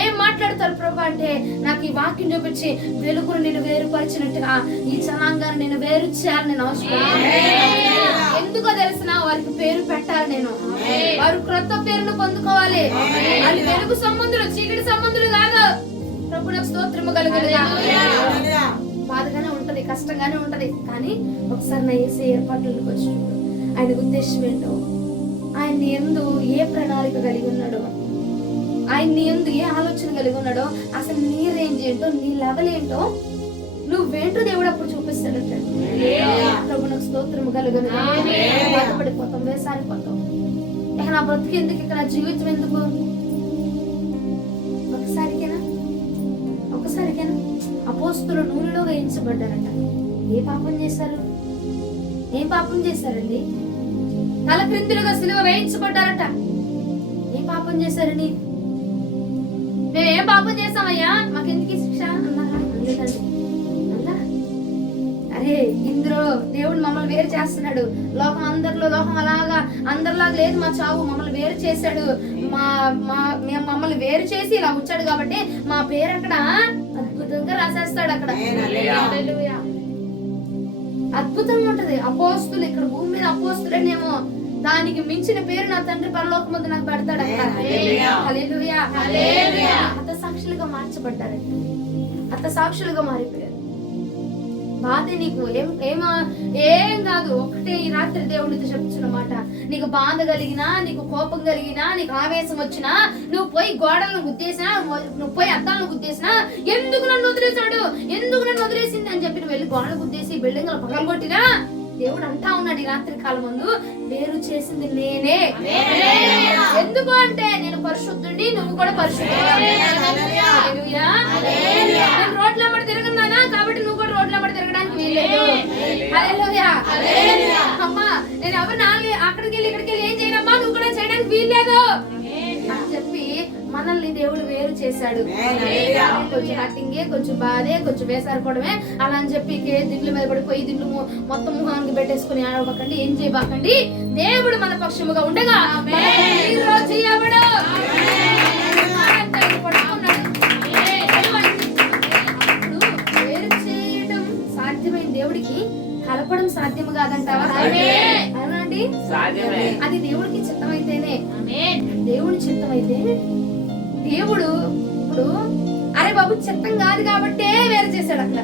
ఏం మాట్లాడతారు ప్రభు అంటే, నాకు ఈ వాక్యం చూపించి వెలుగును నేను వేరుపరిచినట్టుగా ఈ జనాంగాన్ని నేను వేరు చేయాలని నేను అవసరం. ఎందుకో తెలిసిన వారికి పేరు పెట్టాలి, నేను వారు క్రొత్త పేరును పొందుకోవాలి. అది వెలుగు సంబంధులు, చీకటి సంబంధులు కాదు. ప్రభువునకు స్తోత్రము కలుగును గాక. బాధగానే ఉంటది, కష్టంగానే ఉంటది, కానీ ఒకసారి నా యేసు ఏర్పాట్లకు వచ్చి చూడు. ఆయన ఉద్దేశం ఏంటో, ఆయన యందు ఏ ప్రణాళిక కలిగి ఉన్నాడో, ఆయన యందు ఏ ఆలోచన కలిగి ఉన్నాడో, అసలు నీ రేంజ్ ఏంటో, నీ లెవెల్ ఏంటో, నువ్వేంటో దేవుడు అప్పుడు చూపిస్తాడట. ప్రభువునకు స్తోత్రము కలుగును గాక. బాధపడిపోతాం, వేసారిపోతాం, ఇక నా బ్రతుకు ఎందుకు, ఇక నా జీవితం ఎందుకు? ఒకసారికేనా అపోస్తులు నూనెలో వేయించబడ్డారట. ఏ పాపం చేశారు? ఏం పాపం చేశారండి? తల క్రిందులుగా సిలువ వేయించబడ్డారట. ఏం పాపం చేశారని? మేము ఏం పాపం చేశామయ్యా, మాకెందుకు శిక్ష అన్నారా? అనలేదండి. అరే ఇందులో దేవుడు మమ్మల్ని వేరు చేస్తున్నాడు. లోకం అలాగా అందరిలాగా లేదు మా చావు, మమ్మల్ని వేరు చేశాడు. మమ్మల్ని వేరు చేసి ఇలా ఉంచాడు కాబట్టి మా పేరు అక్కడ అద్భుతంగా రాసేస్తాడు. అక్కడ అద్భుతంగా ఉంటది. అపోస్తులు, ఇక్కడ భూమి మీద అపోస్తులేనేమో, దానికి మించిన పేరు నా తండ్రి పరలోకం ముందు నాకు పెడతాడు అక్కడ. హల్లెలూయా. హత సాక్షులుగా మార్చబడ్డారంట, హత సాక్షులుగా మారిపోయారు. బాధ నీకు ఏం కాదు. ఒకటే ఈ రాత్రి దేవుడితో చెప్తున్న మాట, నీకు బాధ కలిగినా, నీకు కోపం కలిగినా, నీకు ఆవేశం వచ్చినా, నువ్వు పోయి గోడలను గుద్దేసినా, నువ్వు పోయి అద్దాలను గుద్దేసినా, ఎందుకు నన్ను వదిలేశాడు, ఎందుకు నన్ను వదిలేసింది అని చెప్పి నువ్వు వెళ్ళి గోడలు గుద్దేసి బిల్డింగ్లు పగలగొట్టినా, దేవుడు అంటా ఉన్నాడు ఈ రాత్రి కాలం ముందు, వేరు చేసింది నేనే. ఎందుకు అంటే నేను పరిశుద్ధుడిని, నువ్వు కూడా పరిశుద్ధుడు. నేను రోడ్ల అమ్మడి తిరగన్నానా కాబట్టి నువ్వు కూడా రోడ్ల అమ్మడి తిరగడానికి వీల్లేదు. హల్లెలూయా. అమ్మా నేను ఎవరు అక్కడికి వెళ్ళి ఇక్కడికి వెళ్ళి ఏం చేయనమ్మా, నువ్వు కూడా చేయడానికి వీల్లేదు అని చెప్పి మనల్ని దేవుడు వేరు చేశాడు. కొంచెం హట్టింగే, కొంచెం బాధే, కొంచెం వేసారిపోవడమే అలా అని చెప్పి దిండ్ల మీద పడిపోయి దిండ్లు మొత్తం ముఖానికి పెట్టేసుకుని ఆడవకండి, ఏం చేయబాకండి. దేవుడు మన పక్షముగా ఉండగా వేరు చేయడం సాధ్యమైన దేవుడికి కలపడం సాధ్యం కాదంటావా? అవునండి, అది దేవుడికి చిత్తమైతేనే. దేవుడి చిత్తమైతే దేవుడు ఇప్పుడు అరే బాబు చిత్తం కాదు కాబట్టే వేరు చేశాడు. అట్లా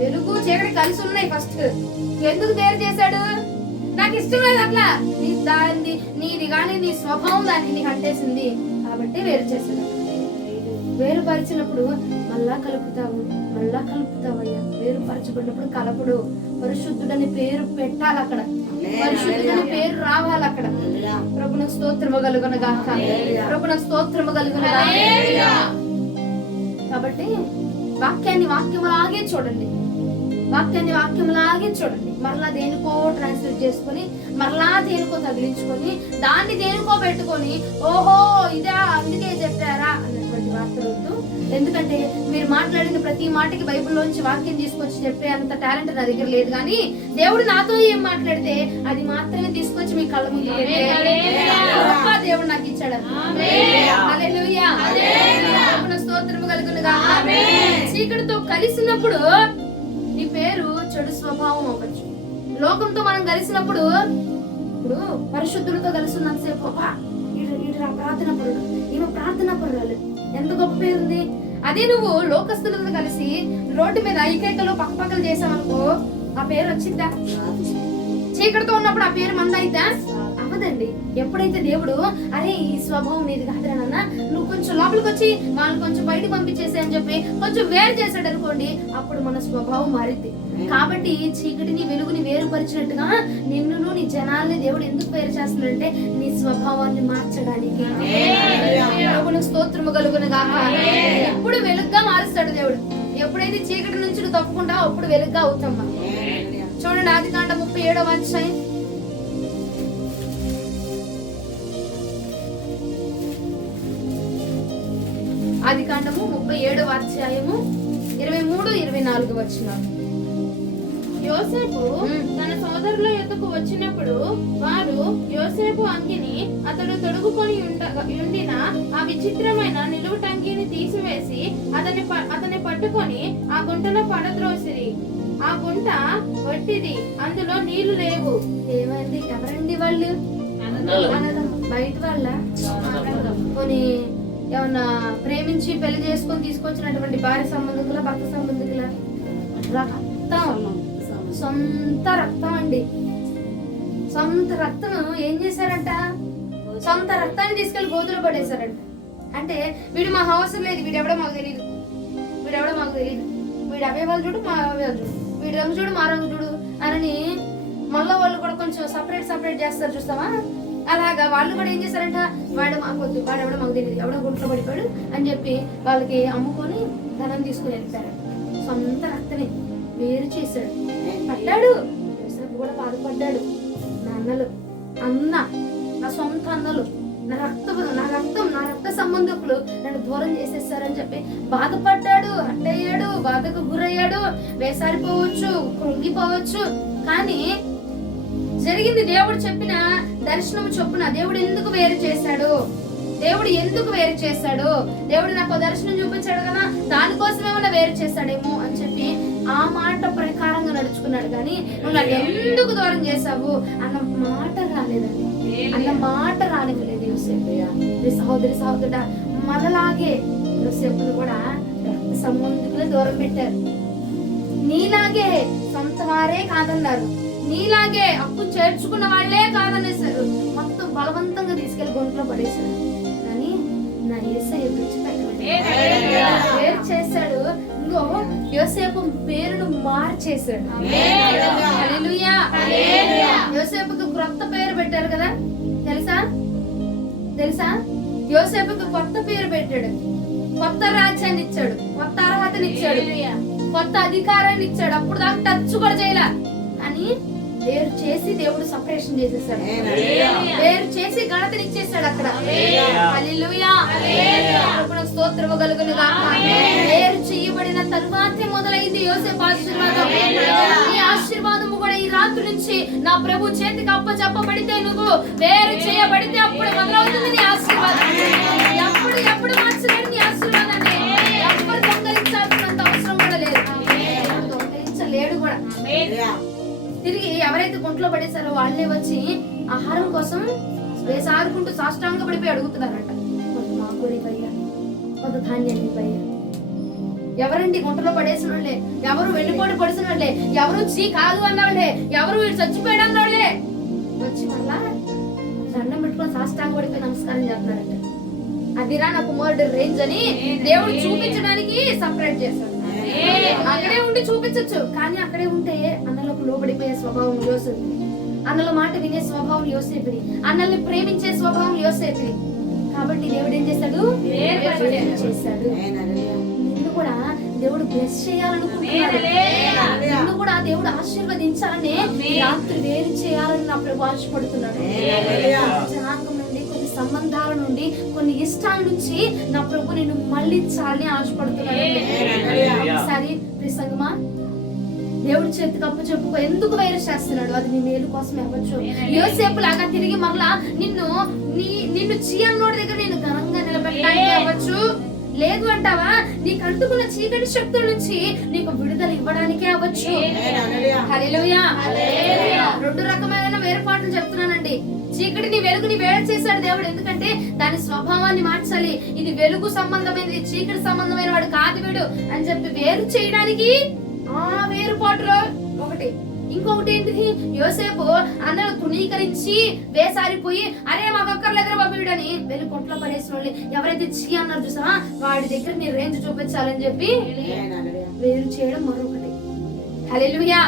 వెలుగు చీకటి కలిసి ఉన్నాయి. ఫస్ట్ ఎందుకు వేరు చేశాడు? నాకు ఇష్టం లేదు అట్లా, నీది కానీ నీ స్వభావం దానికి నీకు అంటేసింది కాబట్టి వేరు చేశాడు. వేరుపరిచినప్పుడు మళ్ళా కలుపుతావయ్యా. వేరుపరచబడినప్పుడు కలపడు. పరిశుద్ధుడని పేరు పెట్టాలి అక్కడ, పరిశుద్ధుడని పేరు రావాలి అక్కడ. ప్రభువునకు స్తోత్రము కలుగును గాక. ప్రభువునకు స్తోత్రము కలుగును గాక. కాబట్టి వాక్యములాగే చూడండి, వాక్యములాగే చూడండి. మరలా దేనికో ట్రాన్స్లేట్ చేసుకొని, మరలా దేనికో తగిలించుకొని, దాన్ని దేనికో పెట్టుకొని, ఓహో ఇదా అందుకే చెప్పారా అన్నటువంటి వార్తలు వద్దు. ఎందుకంటే మీరు మాట్లాడిన ప్రతి మాటకి బైబిల్లోంచి వాక్యం తీసుకొచ్చి చెప్పే అంత టాలెంట్ నా దగ్గర లేదు. కానీ దేవుడు నాతో ఏం మాట్లాడితే అది మాత్రమే తీసుకొచ్చి మీ కళ్ళ ముందు దేవుడు నాకు ఇచ్చాడు. హల్లెలూయా. స్తోత్రము కలుగును గాక. చీకటితో కలిసినప్పుడు పేరు చెడు స్వభావం అవ్వచ్చు. లోకంతో మనం కలిసినప్పుడు, ఇప్పుడు పరిశుద్ధులతో కలిసి ఉన్నంతసేపు ప్రార్థన పరుడు, ఈమె ప్రార్థన పరురాలు, ఎంత గొప్ప పేరు ఉంది. అదే నువ్వు లోకస్తులతో కలిసి రోడ్డు మీద ఐకేకలు పక్కపక్కలు చేసావనుకో, ఆ పేరు వచ్చిందా? చీకటితో ఉన్నప్పుడు ఆ పేరు మంద అయిద్దా? అవ్వదండి. ఎప్పుడైతే దేవుడు అరే ఈ స్వభావం నీది కాదురా నాన్న, నువ్వు కొంచెం లోపలికి వచ్చి వాళ్ళని కొంచెం బయటకు పంపించేసే అని చెప్పి కొంచెం వేరు చేశాడు అనుకోండి, అప్పుడు మన స్వభావం మారిద్ది. కాబట్టి చీకటిని వెలుగుని వేరుపరిచినట్టుగా నిన్ను నీ జనాల్ని దేవుడు ఎందుకు వేరు చేస్తున్నాడంటే నీ స్వభావాన్ని మార్చడానికి. ప్రభువునికి స్తోత్రము కలుగును గాక. ఎప్పుడు వెలుగుగా మారుస్తాడు దేవుడు. ఎప్పుడైతే చీకటి నుంచి నువ్వు తప్పుకుంటావో అప్పుడు వెలుగుగా అవుతాం. చూడండి ఆదికాండం 37వ అధ్యాయం. ఆదికాండము 37వ అధ్యాయము 23-24 వచనాలు. యోసేపు తన సోదరుల యొద్దకు వచ్చినప్పుడు వారు యోసేపు అంగిని అతడు తొడుగుకొని ఉండిన ఆ విచిత్రమైన నిలువుటంగిని తీసివేసి అతని పట్టుకొని ఆ గుంటలో పడద్రోసిరి. ఆ గుంట వట్టిది, అందులో నీళ్లు లేవు. ఏమండి, ఎవరండి వాళ్ళు? బయట వాళ్ళ కొని ఏమన్నా ప్రేమించి పెళ్లి చేసుకొని తీసుకొచ్చినటువంటి భార్య సంబంధికుల, భర్త సంబంధికుల? రక్తం, సొంత రక్తం అండి. సొంత రక్తం ఏం చేశారంట? సొంత రక్తాన్ని తీసుకెళ్లి గోతులో పడేశారంట. అంటే వీడు మా అవసరం లేదు, వీడెవడో మాకు తెలియదు, వీడెవడో మాకు తెలియదు, వీడు అవయవాలు చూడు మా అవయవాలు చూడు, వీడి రంగు చూడు మా రంగు చూడు అని మళ్ళా వాళ్ళు కూడా కొంచెం సపరేట్ చేస్తారు చూస్తావా? అలాగా వాళ్ళు కూడా ఏం చేశారంట, వాడు మాకు వద్దు, వాడు ఎవడో మాకు తెలియదు, ఎవడో గుంట్లో పడిపోయాడు అని చెప్పి వాళ్ళకి అమ్ముకొని ధనం తీసుకుని వెళ్ళిపోయారు. సొంత రక్తని వేరు చేశాడు, పడ్డాడు. యోసేపు కూడా బాధపడ్డాడు. నా అన్నలు, అన్న నా సొంత అన్నలు, నా రక్త సంబంధకులు నన్ను దూరం చేసేసారని చెప్పి బాధపడ్డాడు, హట్టయ్యాడు, బాధకు గురయ్యాడు, వేసారిపోవచ్చు, కృంగిపోవచ్చు. కానీ జరిగింది దేవుడు చెప్పిన దర్శనం చొప్పున. దేవుడు ఎందుకు వేరు చేశాడు? దేవుడు నాకు దర్శనం చూపించాడు కదా, దానికోసం ఏమన్నా వేరు చేశాడేమో అని చెప్పి ఆ మాట ప్రకారంగా నడుచుకున్నాడు. కానీ నువ్వు నాకు ఎందుకు దూరం చేశావు అన్న మాట రాలేదండి, అన్న మాట రానివ్వలేదు యోసేపు. సహోదరుడా, మనలాగే యోసేపును కూడా రక్త సంబంధికులు దూరం పెట్టారు. నీలాగే సొంత వారే కాదన్నారు, నీలాగే అప్పు చేర్చుకున్న వాళ్ళే కాదనేసారు, మొత్తం బలవంతంగా తీసుకెళ్లి గుంటలో పడేశారు. కానీ నా యేసయ్య వేరు చేశాడు. ఇంకో యోసేపు పేరును మార్చేశాడు. హల్లెలూయా. యోసేపుకు కొత్త పేరు పెట్టారు కదా, తెలుసా? యోసేపుకు కొత్త పేరు పెట్టాడు, కొత్త రాజ్యాన్ని ఇచ్చాడు, కొత్త అర్హతని ఇచ్చాడు, కొత్త అధికారాన్ని ఇచ్చాడు. అప్పుడు దాకా టచ్ కూడా చేయలే. అని వేరు చేసి దేవుడు సపరేషన్ చేసేసాడు, వేరు చేసి గణతని ఇచ్చేసాడు అక్కడ. హల్లెలూయా. ప్రభువునికి స్తోత్రము కలుగును గాక. వేరు చేయబడిన తరువాతే మొదలైంది యోసేపు ఆశీర్వాదం. ఈ ఆశీర్వాదము కూడా ఈ రాత్రి నుంచి నా ప్రభు చేతికి అప్పచెప్పబడితే, నువ్వు వేరు చేయబడితే అప్పుడు మొదలవుతుంది నీ ఆశీర్వాదం. ఎప్పుడు మార్చలేదు నీ ఆశీర్వాదాన్ని. ఎప్పుడు దొంగలించాల్సినంత అవసరం కూడా లేదు, దొంగలించలేడు కూడా. తిరిగి ఎవరైతే గుంట్లో పడేశారో వాళ్ళే వచ్చి ఆహారం కోసం వేసారుకుంటూ సాష్టాంగ పడిపోయి అడుగుతున్నారంట, కొంత మాకూరి పయ్యా, కొంత ధాన్యాన్ని పయ్యా. ఎవరండి గుంటలో పడేసిన వాళ్ళే, ఎవరు వెళ్లిపోటు పడిసిన వాళ్ళే, ఎవరు చీ కాదు అన్నవాళ్ళే, ఎవరు వీడు చచ్చిపోయాడు అన్నవాళ్ళే వచ్చి మళ్ళా దండం పెట్టుకొని సాష్టాంగ పడిపోయి నమస్కారం చేస్తున్నారంట. అదిరా నా కుమారుడు రేంజ్ అని దేవుడు చూపించడానికి సపరేట్ చేశాడు. అక్కడే ఉండి చూపించచ్చు, కానీ అక్కడే ఉంటే అన్నలకు లోబడిపోయే స్వభావం యోసేపు, అన్నల మాట వినే స్వభావం యోసేపుని, అన్నల్ని ప్రేమించే స్వభావం యోసేపుని. కాబట్టి దేవుడు ఏం చేశాడు? చేశాడు. నిన్ను కూడా దేవుడు బ్లెస్ చేయాలనుకుంటున్నాడు, నిన్ను కూడా దేవుడు ఆశీర్వదించాలని రాత్రి వేరు చేయాలని నా ప్రభు ఆశపడుతున్నాడు. జనాంగం నుండి, కొన్ని సంబంధాల నుండి, కొన్ని ఇష్టాల నుంచి నా ప్రభు నిన్ను మళ్ళించాలని ఆశపడుతున్నాడు. ఒకసారి ప్రసంగమా, దేవుడి చేతికి అప్పు చెప్పుకో. ఎందుకు వేరు చేస్తున్నాడు? అది నీ మేలు కోసమే అవ్వచ్చు. యోసేపు లాగా తిరిగి మరలా నిన్ను చీయన్నోడి దగ్గర నేను ఘనంగా నిలబెట్టడానికి అవ్వచ్చు. లేదు అంటావా, నీకు అంటుకున్న చీకటి శక్తుల నుంచి నీకు విడుదల ఇవ్వడానికే అవ్వచ్చు. మార్చు. హల్లెలూయా. రెండు రకమైన వేరుపాట్లు చెప్తున్నానండి. చీకటిని వెలుగుని వేరు చేశాడు దేవుడు. ఎందుకంటే దాని స్వభావాన్ని మార్చాలి. ఇది వెలుగు సంబంధమైనది, చీకటి సంబంధమైన వాడు కాదు వీడు అని చెప్పి వేరు చేయడానికి ఆ వేరుపాటులో ఒకటి. ఇంకొకటి ఏంటిది, యోసేపు అన్నలు తృణీకరించి వేసారిపోయి అరే మాకు అక్కర్లేదురా బాబు వీడని వెళ్ళి కొంట్లో పడేసిన వాళ్ళు ఎవరైతే చీ అన్నారు చూసా వాడి దగ్గర నీ రేంజ్ చూపించాలని చెప్పి వేరు చేయడం మరొకటి. హల్లెలూయా.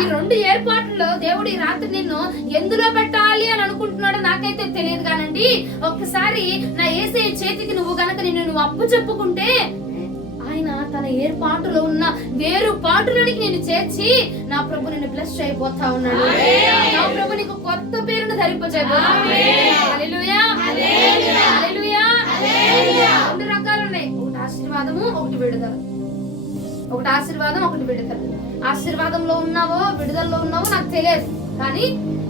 ఈ రెండు ఏర్పాట్లలో దేవుడు ఈ రాత్రి నిన్ను ఎందులో పెట్టాలి అని అనుకుంటున్నాడో నాకైతే తెలియదు కానండి, ఒక్కసారి నా యేసయ్య చేతికి నువ్వు గనక నువ్వు అప్పు చెప్పుకుంటే ఆయన తన ఏర్పాటులో ఉన్న వేరు పాటులోనికి నేను చేర్చి నా ప్రభు నిన్ను బ్లెస్ చేయబోతా ఉన్నాడు. నా ప్రభు నీకు కొత్త పేరును ధరింపజేయబోతున్నాడు. హల్లెలూయా. హల్లెలూయా. రెండు రకాలు ఉన్నాయి, ఒకటి ఆశీర్వాదము, ఒకటి విడుదల. ఒకటి ఆశీర్వాదం, ఒకటి విడుదల. ఆశీర్వాదంలో ఉన్నావో విడుదలలో ఉన్నావో నాకు తెలియదు, కానీ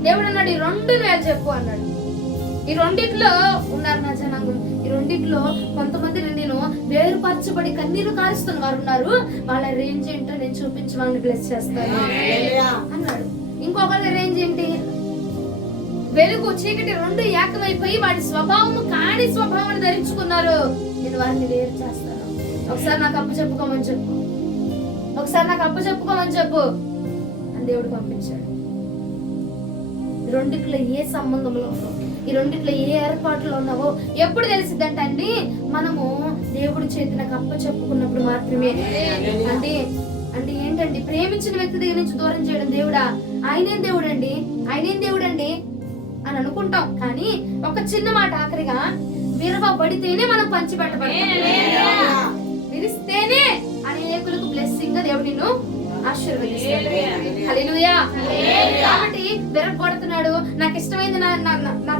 దేవుడు అన్నాడు ఈ రెండు నువ్వు చెప్పు అన్నాడు. ఈ రెండిట్లో ఉన్నారు నా జనాంగం. ఈ రెండిట్లో కొంతమంది నేను వేరుపరచబడి కన్నీరు కారుస్తున్న వారు ఉన్నారు. వాళ్ళ రేంజ్ ఏంటో నేను చూపించి వాళ్ళని బ్లెస్ చేస్తాను అన్నాడు. ఇంకొకరి రేంజ్ ఏంటి, వెలుగు చీకటి రెండు ఏకమైపోయి వాడి స్వభావము కాని స్వభావాన్ని ధరించుకున్నారు. నేను వారిని వేరు చేస్తాను. ఒకసారి నాకు అప్పు చెప్పుకోమని చెప్పు, ఒకసారి నాకు అప్పు చెప్పుకోమని చెప్పు అని దేవుడు పంపించాడు. రెండిట్లో ఏ సంబంధంలో ఉన్నావు, ఈ రెండిట్లో ఏ ఏర్పాట్లో ఉన్నావో ఎప్పుడు తెలిసిద్దంట అండి, మనము దేవుడి చేతి నాకు అప్ప చెప్పుకున్నప్పుడు మాత్రమే. అంటే ఏంటండి, ప్రేమించిన వ్యక్తి దగ్గర నుంచి దూరం చేయడం దేవుడా, ఆయనేం దేవుడు అండి, ఆయనేం దేవుడు అండి అని అనుకుంటాం. కానీ ఒక చిన్న మాట ఆఖరిగా, విరవబడితేనే మనం పంచిపెట్టబడతాం, విరిస్తేనే అనేకులకు బ్లెస్సింగ్ గా దేవుడు నిన్ను ఆశీర్వదిస్తాడు. హల్లెలూయా. కాబట్టి విరగొడుతున్నాడు, నాకు ఇష్టమైంది నా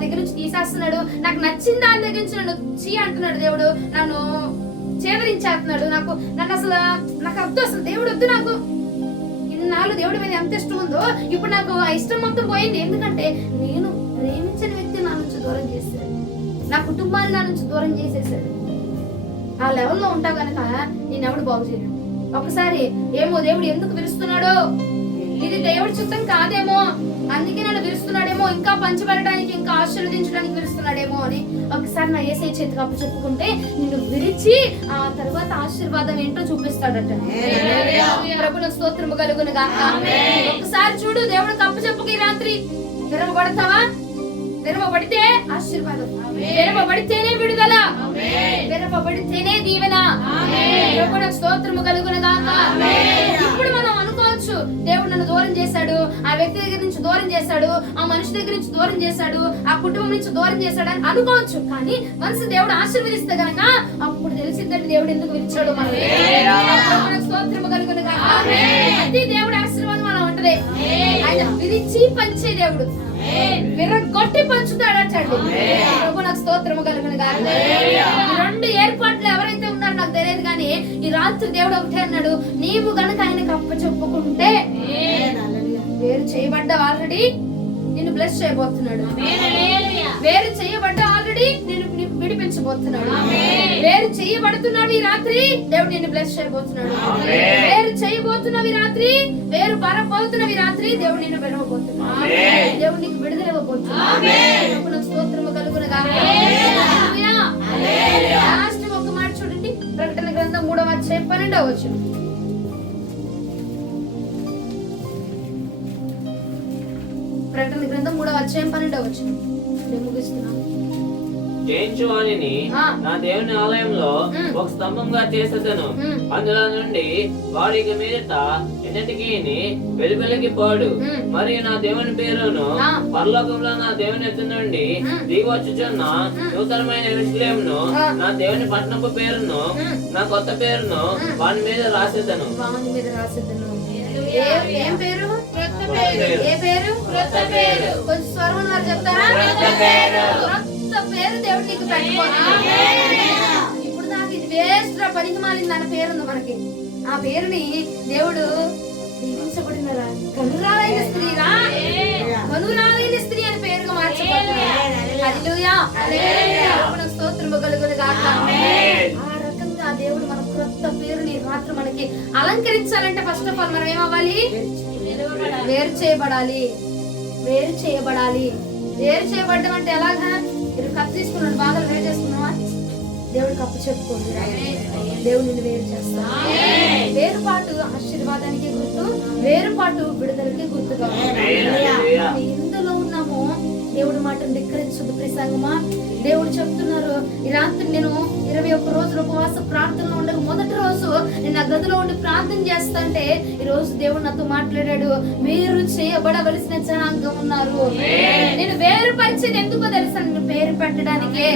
దగ్గర నుంచి తీసేస్తున్నాడు, నాకు నచ్చిన దాని దగ్గర నుంచి నన్ను చీ అంటున్నాడు దేవుడు, నన్ను చేదరించేస్తున్నాడు, నన్ను అసలు నాకు అర్థం, అసలు దేవుడు వద్దు నాకు. ఇన్నాళ్ళు దేవుడి మీద ఎంత ఇష్టం ఉందో ఇప్పుడు నాకు ఆ ఇష్టం మొత్తం పోయింది. ఎందుకంటే నేను ప్రేమించిన వ్యక్తి నా నుంచి దూరం చేశాడు, నా కుటుంబాన్ని నా నుంచి దూరం చేసేసాడు. ఆ లెవెల్లో ఉంటావు కనుక నేనెవడు బాగు చేయడు. ఒకసారి ఏమో దేవుడు ఎందుకు విరుస్తున్నాడో, ఇది దేవుడి చిత్తం కాదేమో, అందుకే నన్ను విరుస్తున్నాడేమో, ఇంకా పంచిపెట్టడానికి ఇంకా ఆశీర్వదించడానికి విరుస్తున్నాడేమో అని ఒకసారి నా యేసయ్య చేతికి అప్పు చెప్పుకుంటే నిన్ను విరిచి ఆ తర్వాత ఆశీర్వాదం ఏంటో చూపిస్తాడట. ప్రభువుకు స్తోత్రము కలుగును గాక. ఒకసారి చూడు, దేవుడికి అప్పు చెప్పుకి రాత్రి విరవబడతావా, విరవబడితే ఆశీర్వాదం, విరవబడితేనే విడుదల, విరవబడితేనే దీవెన. ప్రభువుకు స్తోత్రము కలుగును గాక. ఇప్పుడు మనం అనుకోవచ్చు, దేవుడు నన్ను దూరం చేశాడు, ఆ వ్యక్తి దగ్గర నుంచి దూరం చేశాడు, ఆ మనిషి దగ్గర నుంచి దూరం చేశాడు, ఆ కుటుంబం నుంచి దూరం చేశాడు అని అనుకోవచ్చు. కానీ మనసు దేవుడు ఆశీర్వదిస్తే గనక అప్పుడు తెలిసిందంటే దేవుడు ఎందుకు విరిచాడు మనం. ప్రభువుకు స్తోత్రము కలుగును గాక. ప్రతి దేవుడి ఆశీర్వాదం అలా ఉంటది. ఆయన విరిచి పంచే దేవుడు, విరగొట్టి పంచుతాడటండి. ప్రభువుకు స్తోత్రము కలుగును గాక. రెండు ఏర్పాట్లు ఎవరైతే ఉన్నారో నాకు తెలియదు, కానీ ఈ రాత్రి దేవుడు ఒకటే అన్నాడు, నీవు గనక ఆయనకు అప్ప చెప్పుకుంటే వేరు చేయబడ్డా ఆల్రెడీ నిన్ను బ్లెస్ చేయబోతున్నాడు. వేరు చేయబడ్డ ఆల్రెడీ నిన్ను విడిపించబోతున్నాడు. వేరు చేయబడుతున్నావు ఈ రాత్రి, దేవుడు నిన్ను బ్లెస్ చేయబోతున్నాడు. వేరు చేయబోతున్నావు ఈ రాత్రి, వేరు పరపోతున్నావు ఈ రాత్రి, దేవుడు నిన్ను విడవబోతున్నాడు. దేవుడు నీకు విడుదల ఇవ్వబోతున్నాడు. స్తోత్రము కలుగును గాక. లాస్ట్ ఒక మాట చూడండి, ప్రకటన గ్రంథం 3వ అధ్యాయం 12వ వచనం. ప్రకటన గ్రంథం 3వ అధ్యాయం 12వ వచనం. నేను ముగిస్తున్నాను. జయించువానిని నా దేవుని ఆలయంలో ఒక స్తంభంగా చేసేదను, అందులో నుండి వాడికి మీదట ఎన్నటికీ వెలుగులకి పోడు. మరియు నా దేవుని పేరును పరలోకంలో నా దేవుని ఎత్తు నుండి దిగవచ్చుచున్న నూతనమైన యెరూషలేమును, నా దేవుని పట్టణపు పేరును, నా కొత్త పేరును వాని మీద రాసేదను. ఏం పేరు? ఏ పేరు? కొంచెం స్వరం వారు చెప్తారా? పేరు దేవుడు నీకు పెట్టుకోవాలి. ఇప్పుడు నాకు ఇది వేస్ట్ రా, పనికి మాలింది అన్న పేరు ఉంది మనకి. ఆ పేరుని దేవుడు దీవించబడినరా, కనురాలైన స్త్రీరా, కనురాలైన స్త్రీ అని పేరుగా మార్చబోతున్నాడు. హల్లెలూయా. స్తోత్రము కలుగును గాక. ఆ రకంగా దేవుడు మనకు క్రొత్త పేరుని ఈ రాత్రి మనకి అలంకరించాలంటే ఫస్ట్ ఆఫ్ ఆల్ మనం ఏమవ్వాలి? వేరు చేయబడాలి. వేరు చేయబడాలి. వేరు చేయబడ్డం అంటే ఎలాగా? మీరు కప్పు తీసుకున్నాడు, బాధలు వేరు చేసుకున్నావా? దేవుడికి అప్పు చెప్పుకోండి. దేవుడు నిన్ను వేరు చేస్తాడు. వేరుపాటు ఆశీర్వాదానికి గుర్తు, వేరుపాటు విడుదలకి గుర్తుగా. ఇందులో ఉన్నాము. దేవుడి మాటను ధిక్కరించదు ప్రసంగమా. దేవుడు చెప్తున్నారు, ఈ రాత్రి నేను 21 రోజులు ఉపవాస ప్రార్థనలో ఉండగా మొదటి రోజు నేను ఆ గదిలో ఉండి ప్రార్థన చేస్తాంటే ఈ రోజు దేవుడు నాతో మాట్లాడాడు. వేరు చేయబడవలసిన జనాంగం ఉన్నారు. నేను వేరు పరిచేది ఎందుకో తెలుసా? నేను పేరు పెట్టడానికే.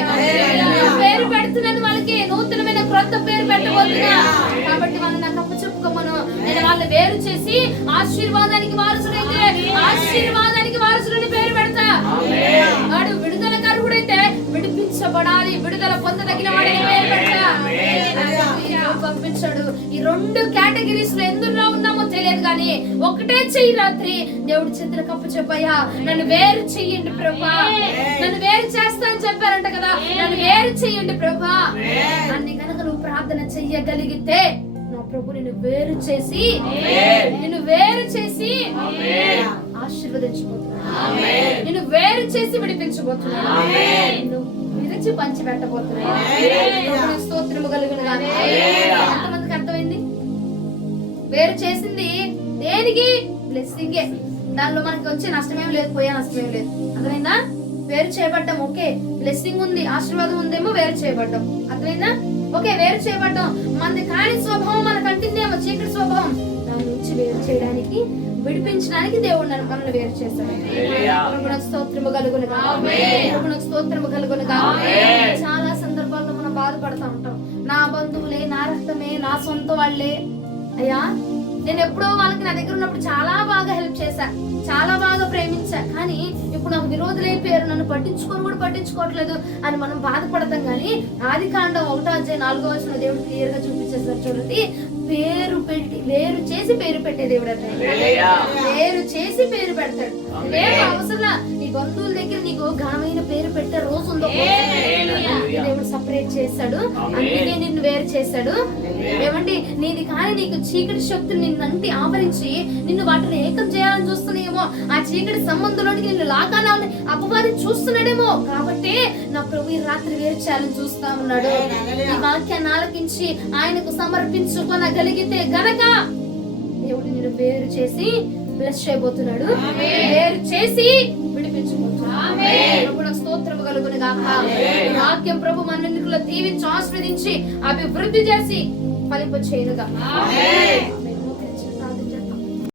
పేరు పెడుతున్నాను వాళ్ళకి, నూతనమైన క్రొత్త పేరు పెట్టబోతున్నా. కాబట్టి వాళ్ళు నాకు అప్పు చెప్పుకోమను. నేను వాళ్ళని వేరు చేసి ఆశీర్వాదానికి వారసుడైతే ఆశీర్వాదానికి వారసులని పేరు పెడతా. వాడు విడుదల కరువుడైతే విడిపించబడాలి, విడుదల పొందదగిన వాడిని పేరు పెడతా. పంపించాడు. ఈ 2 కేటగిరీస్ లో ఎందులో ఉన్నామో తెలియదు కానీ ఒకటే చెయ్యి రాత్రి దేవుడి చేతులకు అప్పు చెప్పయ్యా, నన్ను వేరు చెయ్యండి ప్రభా. నన్ను వేరు చేస్తా అని చెప్పారంట కదా, నన్ను వేరు చెయ్యండి ప్రభా అన్ని కనుక నువ్వు ప్రార్థన చెయ్యగలిగితే నా ప్రభు నిన్ను వేరు చేసి ఆశీర్వదించబోతున్నాడు. నిన్ను వేరు చేసి విడిపించబోతున్నాడు. నిన్ను విరిచి పంచి పెట్టబోతున్నాడు. స్తోత్రము కలుగును గాక. ఎంతమందికి అర్థమైంది? వేరు చేసింది దేనికి? బ్లెస్సింగే. దానిలో మనకి వచ్చే నష్టమేం లేదు, పోయే నష్టమేం లేదు. అర్థమైందా? వేరు చేయబడ్డం ఓకే, బ్లెస్సింగ్ ఉంది, ఆశీర్వాదం ఉందేమో, వేరు చేయబడ్డం. అర్థమైందా? ఓకే, వేరు చేయబడ్డం. మనది కాని స్వభావం మనకు అంటిందేమో, చీకటి స్వభావం, దాని నుంచి వేరు చేయడానికి, విడిపించడానికి దేవుడు మనల్ని వేరు చేశాడు. ప్రభువునకు స్తోత్రము కలుగును గాక. ప్రభువునకు స్తోత్రము కలుగును గాక. చాలా సందర్భాల్లో మనం బాధపడతా ఉంటాం. నా బంధువులే, నా రక్తమే, నా సొంత వాళ్ళే. అయ్యా, నేను ఎప్పుడో వాళ్ళకి నా దగ్గర ఉన్నప్పుడు చాలా బాగా హెల్ప్ చేశా, చాలా బాగా ప్రేమించా. కానీ ఇప్పుడు నాకు విరోధులైపోయారు, నన్ను పట్టించుకోవట్లేదు అని మనం బాధపడతాం. కానీ ఆదికాండం 1:4 దేవుడు క్లియర్ గా చూపించేస్తారు చూడండి. వేరు చేసి పేరు పెట్టే దేవుడు అంటే వేరు చేసి పేరు పెడతాడు. రేపు అవసరం నీ బంధువుల దగ్గర నీకు ఘనమైన పేరు పెట్టే రోజు ఉందో దేవుడు సపరేట్ చేస్తాడు. అందుకే నిన్ను వేరు చేస్తాడు. ఏమండి, నీది కానీ నీకు చీకటి శక్తులు నిన్నంటి ఆవరించి నిన్ను వాటిని ఏకం చేయాలని చూస్తున్నాయేమో, ఆ చీకటి సంబంధంలోనికి నిన్ను లాగాలని అపవాది చూస్తున్నాడేమో. కాబట్టి నా ప్రభు ఈ రాత్రి వేరు చేయాలని చూస్తా ఉన్నాడు. ఈ వాక్యాన్ని ఆలకించి ఆయనకు సమర్పించుకోగలిగితే గనక దేవుడు నిన్ను వేరు చేసి బ్లెస్ చేయబోతున్నాడు, వేరు చేసి విడిపించబోతున్నాడు. ప్రభువునకు స్తోత్రము కలుగును గాక. వాక్యం ప్రభు మనందరిలో దీవించి ఆశీర్వదించి అభివృద్ధి చేసి ఫలింప చేయనుగా.